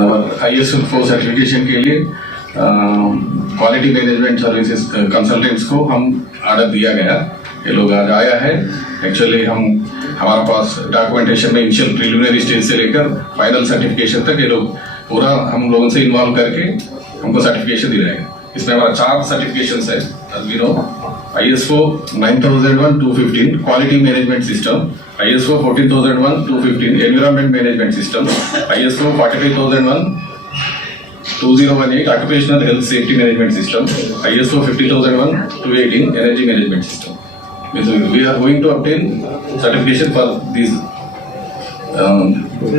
our IS4 certification के लिए quality management services consultants को हम ऑर्डर दिया गया. ये लोग आज आया है. एक्चुअली हमारा पास डॉक्यूमेंटेशन में इनिशियल प्रिलिमिनरी स्टेज से लेकर फाइनल सर्टिफिकेशन तक ये लोग पूरा हम लोगों से इन्वॉल्व करके हमको सर्टिफिकेशन दे रहे हैं. इसमें हमारा 4 सर्टिफिकेशंस है. as we know, ISO 9001-215 quality management system, ISO 14001-215 environment management system, ISO 45001-2018 occupational health safety management system, ISO 50001-218 energy management system. We are going to obtain certification for these.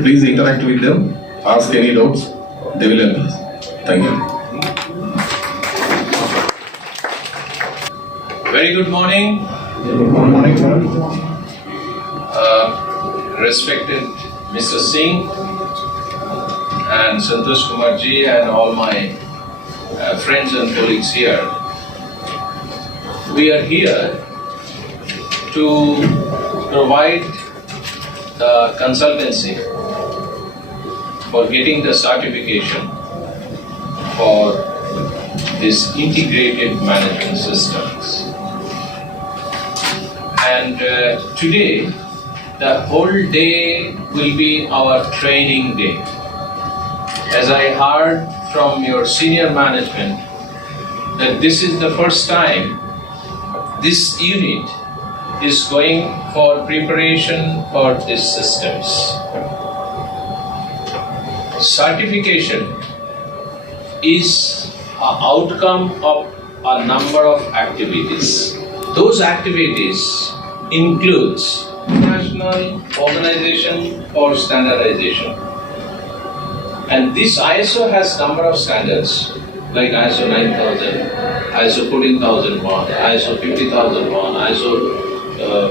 Please interact with them, ask any doubts, they will help us. Thank you. Very good morning. Good morning, sir. Respected Mr. Singh and Santosh Kumar ji and all my friends and colleagues here. We are here to provide the consultancy for getting the certification for this integrated management systems. And today, the whole day will be our training day. As I heard from your senior management that this is the first time this unit is going for preparation for these systems. Certification is an outcome of a number of activities. Those activities includes National Organization for Standardization. And this ISO has number of standards like ISO 9000, ISO 14001, ISO 50001, ISO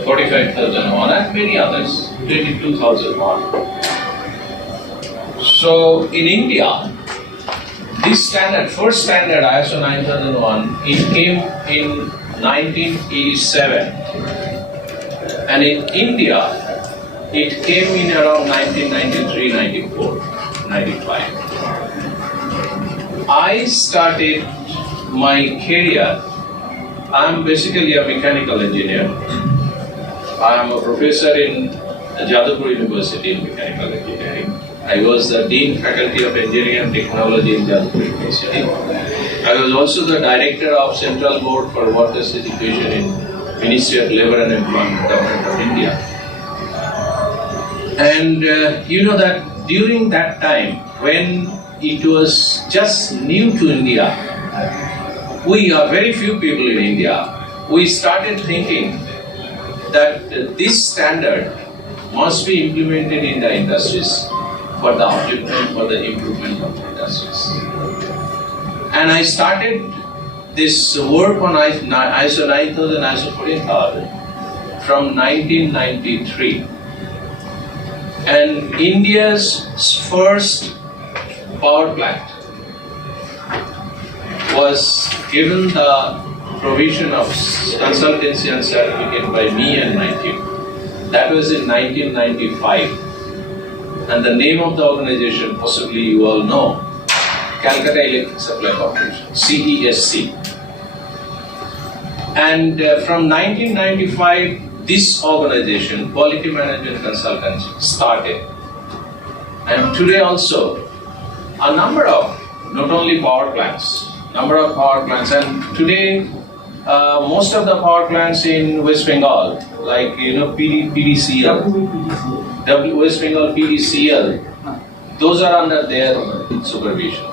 45001 and many others, 22001. So in India, this standard, first standard ISO 9001, it came in 1987. And in India, it came in around 1993, 94, 95. I started my career, I am basically a mechanical engineer. I am a professor in Jaipur University in mechanical engineering. I was the Dean Faculty of Engineering and Technology in Jaipur University. I was also the Director of Central Board for Workers' Education in Ministry of Labour and Employment, Government of India. And you know that during that time, when it was just new to India, we are very few people in India, we started thinking that this standard must be implemented in the industries for the upliftment, for the improvement of the industries. And I started this work on ISO 9000, ISO 14000 from 1993. And India's first power plant was given the provision of consultancy and certificate by me and my team. That was in 1995. And the name of the organization, possibly you all know, Calcutta Electric Supply Corporation, CESC. And from 1995, this organization, Quality Management Consultants, started. And today also, a number of, not only power plants, number of power plants, and today most of the power plants in West Bengal, like PDCL, West Bengal PDCL, those are under their supervision,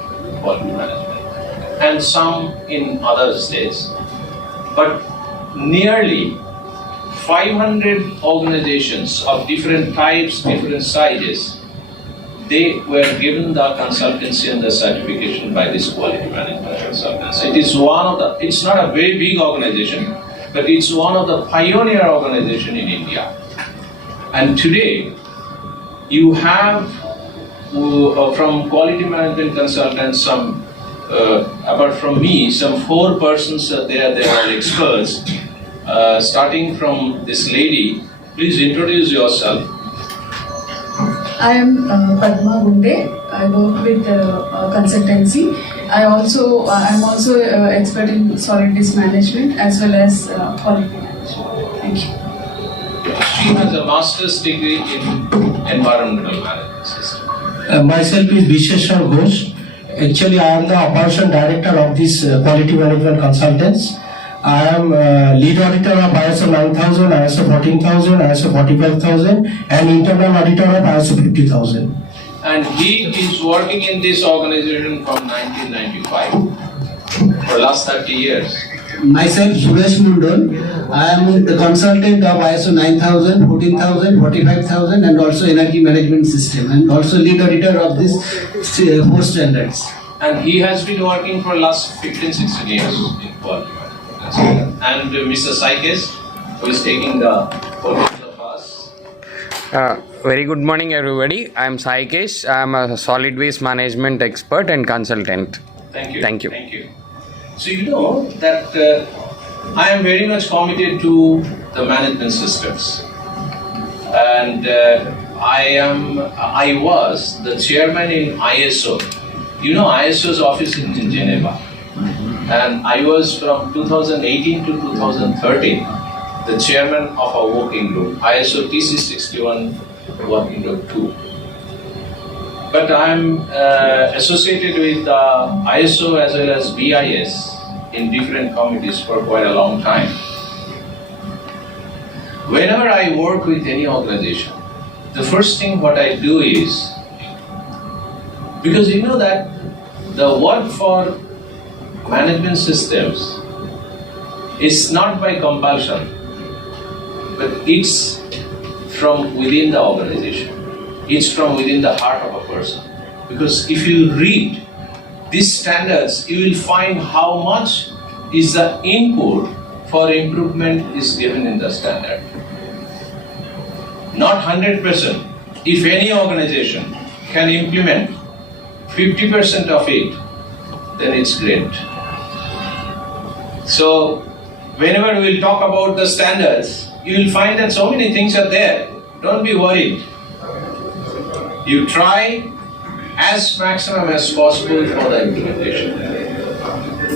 quality management, and some in other states. But nearly 500 organizations of different types, different sizes, they were given the consultancy and the certification by this quality management consultancy. It is one of the, it's not a very big organization, but it's one of the pioneer organization in India. And today, you have from quality management consultants, some apart from me, some 4 persons there. They are experts. Starting from this lady, please introduce yourself. I am Padma Gunde. I work with consultancy. I am also expert in solid waste management as well as quality management. Thank you. She has a master's degree in environmental management system. Myself is Visheshwar Ghosh. Actually, I am the operation director of this quality management consultants. I am lead auditor of ISO 9000, ISO 14000, ISO 45000 and internal auditor of ISO 50000. And he is working in this organization from 1995 for last 30 years. Myself, Suresh Mundal. I am the consultant of ISO 9000, 14000, 45000 and also energy management system and also lead auditor of these 4 standards. And he has been working for last 15-16 years in quality management. And Mr. Saikesh, who is taking the photos of us. Very good morning, everybody. I am Saikesh. I am a solid waste management expert and consultant. Thank you. Thank you. Thank you. So you know that I am very much committed to the management systems, and I was the chairman in ISO. You know, ISO's office is in Geneva, and I was from 2018 to 2013 the chairman of a working group, ISO TC61 working group 2. But I am associated with ISO as well as BIS in different committees for quite a long time. Whenever I work with any organization, the first thing what I do is, because you know that the work for management systems is not by compulsion, but it's from within the organization. It's from within the heart of a person. Because if you read these standards, you will find how much is the input for improvement is given in the standard. Not 100%. If any organization can implement 50% of it, then it's great. So, whenever we will talk about the standards, you will find that so many things are there. Don't be worried. You try as maximum as possible for the implementation.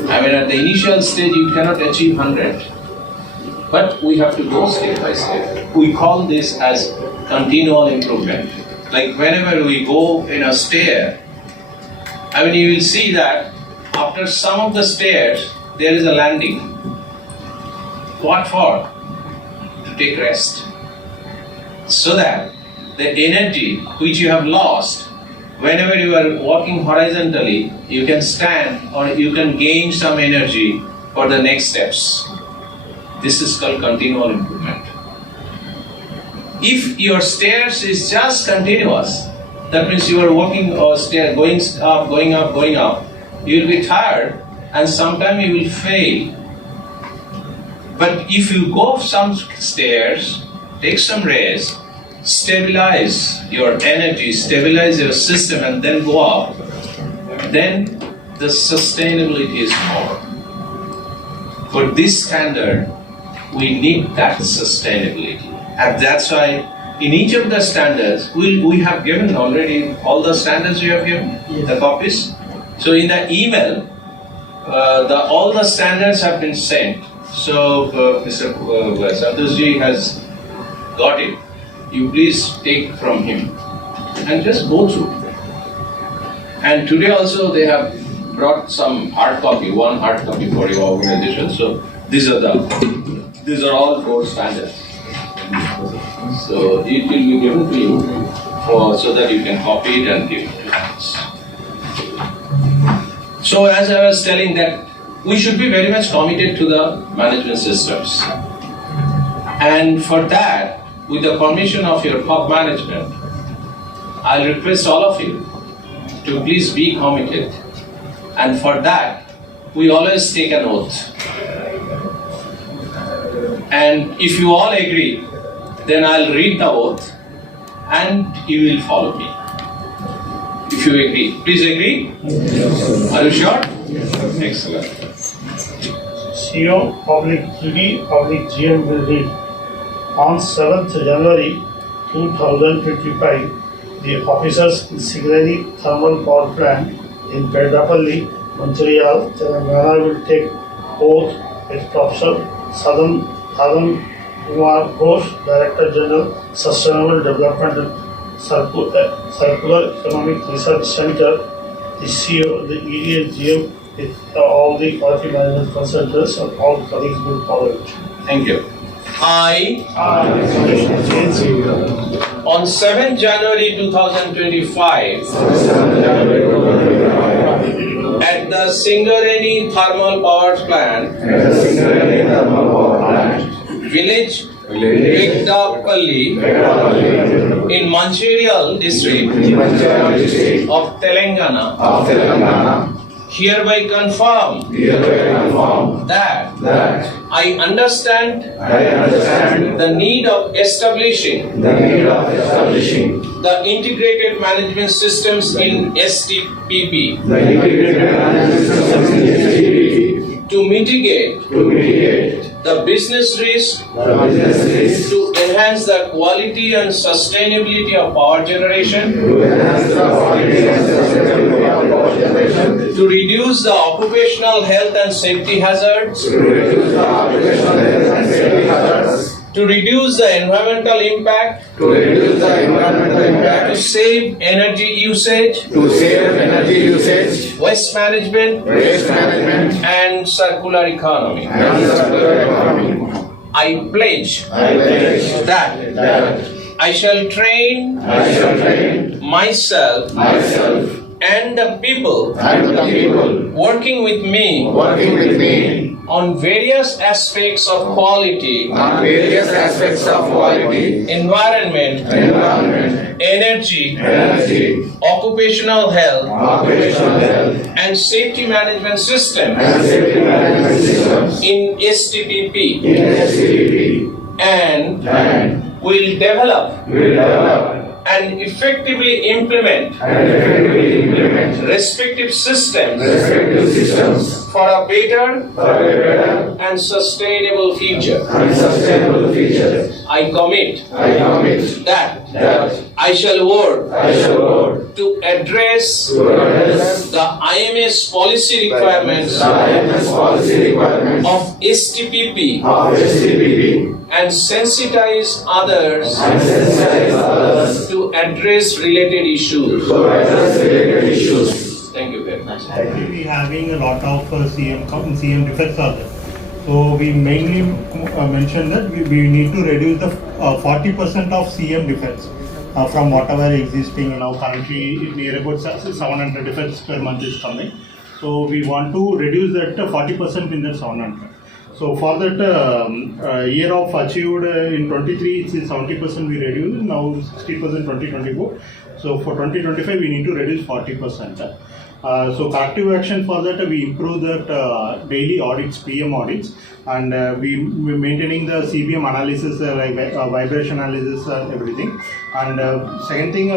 I mean, at the initial stage, you cannot achieve 100. But we have to go step by step. We call this as continual improvement. Like whenever we go in a stair, I mean, you will see that after some of the stairs, there is a landing. What for? To take rest. So that the energy which you have lost, whenever you are walking horizontally, you can stand or you can gain some energy for the next steps. This is called continual improvement. If your stairs is just continuous, that means you are walking or stair, going up, going up, going up, you will be tired and sometime you will fail. But if you go up some stairs, take some rest, stabilize your energy, stabilize your system and then go up, then the sustainability is more. For this standard, we need that sustainability. And that's why in each of the standards, we have given already all the standards we have given, the copies. So in the email, all the standards have been sent. So Mr. Santoshji has got it. You please take from him and just go through. And today also they have brought some hard copy, one hard copy for your organization. So these are all 4 standards. So it will be given to you so that you can copy it and give it to us. So as I was telling that we should be very much committed to the management systems. And for that, with the permission of your top management, I'll request all of you to please be committed. And for that, we always take an oath. And if you all agree, then I'll read the oath and you will follow me. If you agree. Please agree? Yes. Are you sure? Yes. Excellent. CO public GD public GM will read on 7th January 2055 the officers in Singareni Thermal Power Plant in Pegdapalli, Mancherial, Telangana will take oath with Prof Sadhan K Ghosh, Director General, Sustainable Development and Circular Economic Research Center, the CEO, the ED and GM, with all the quality management consultants and all colleagues will follow it. Thank you. On 7 January 2025, at the Singareni Thermal Power Plant, village Pegdapalli in Mancherial district of Telangana, hereby confirm that I understand the need of establishing the integrated management systems in STPP to mitigate the business risk, to enhance the quality and sustainability of power generation, to reduce the occupational health and safety hazards, to reduce the environmental impact, to save energy usage, waste management, and circular economy. I pledge that I shall train myself and the people working with me on various aspects of quality, environment, energy, occupational health, and safety management systems in STPP, and will develop and effectively implement respective systems for a better and sustainable future. I commit that I shall work to address the IMS policy requirements of STPP and sensitize others to address related issues. Thank you very much. Actually, we having a lot of CM defects are there. So we mainly mentioned that we need to reduce the 40% of CM defects from whatever existing now. Currently near about 700 defects per month is coming. So we want to reduce that 40% in that 700. So for that year of achieved in 23, it's 70% we reduced, now 60% 2024. So for 2025 we need to reduce 40%. So corrective action for that, we improve that daily audits, PM audits, and we maintaining the CBM analysis like vibration analysis and everything. And second thing,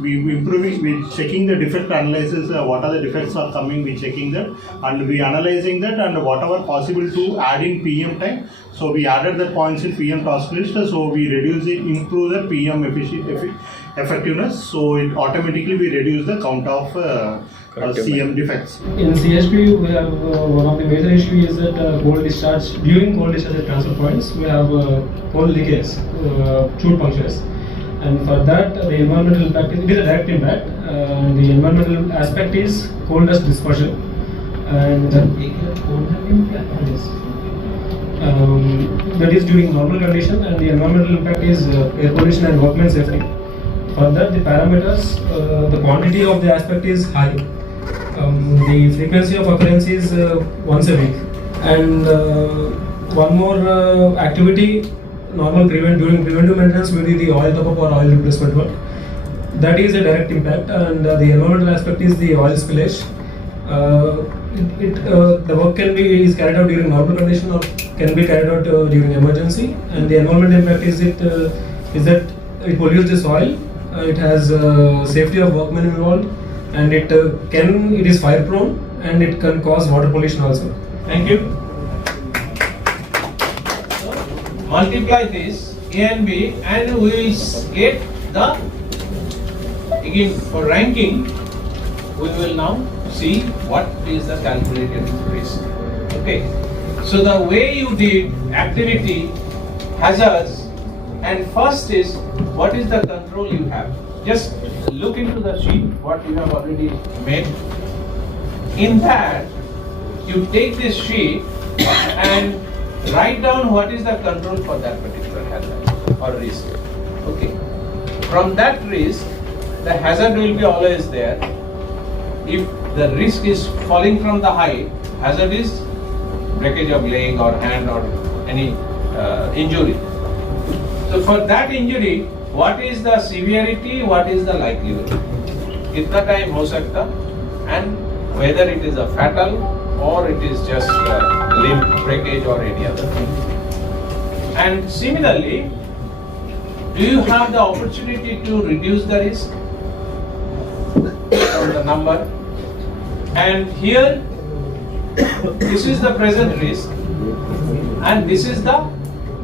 we improving, we checking the defect analysis, what are the defects are coming, we checking that, and we analyzing that, and whatever possible to add in PM time. So we added the points in PM task list, so we reduce it, improve the PM effectiveness, so it automatically we reduce the count of CM defects. In CHP, we have one of the major issues is that coal discharge, during coal discharge at transfer points, we have coal leakage, chute punctures. And for that, the environmental impact, it is a direct impact. The environmental aspect is coal dust dispersion. And that is during normal condition, and the environmental impact is air pollution and workman safety. For that, the parameters, the quantity of the aspect is high. The frequency of occurrence is once a week. And one more activity, normal during preventive maintenance will be the oil top-up or oil replacement work. That is a direct impact, and the environmental aspect is the oil spillage. The work is carried out during normal condition or can be carried out during emergency. And the environmental impact is that it pollutes the soil. It has safety of workmen involved, and it is fire prone, and it can cause water pollution also. Thank you. Multiply this A and B, and we will get the again for ranking, we will now see what is the calculated risk. Okay. So the way you did activity, hazards, and first is what is the control you have. Just look into the sheet what you have already made. In that, you take this sheet and write down what is the control for that particular hazard or risk. Okay. From that risk, the hazard will be always there. If the risk is falling from the height, hazard is breakage of leg or hand or any injury. So for that injury, what is the severity, what is the likelihood? Kitna time ho sakta, and whether it is a fatal or it is just limb breakage or any other thing. And similarly, do you have the opportunity to reduce the risk from the number? And here, this is the present risk and this is the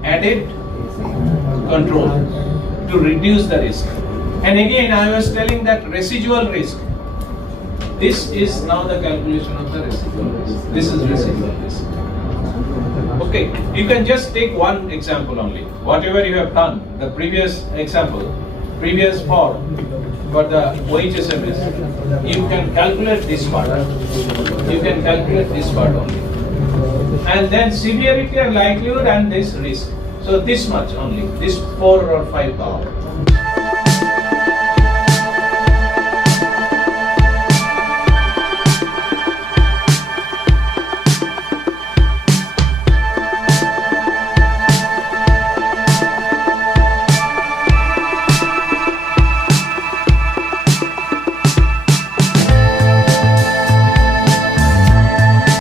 added control to reduce the risk. And again, I was telling that residual risk. This is now the calculation of the residual risk. This is residual risk. Okay, you can just take one example only. Whatever you have done, the previous example, previous for the OHSMS, you can calculate this part. You can calculate this part only. And then severity and likelihood and this risk. So this much only, this 4 or 5 power.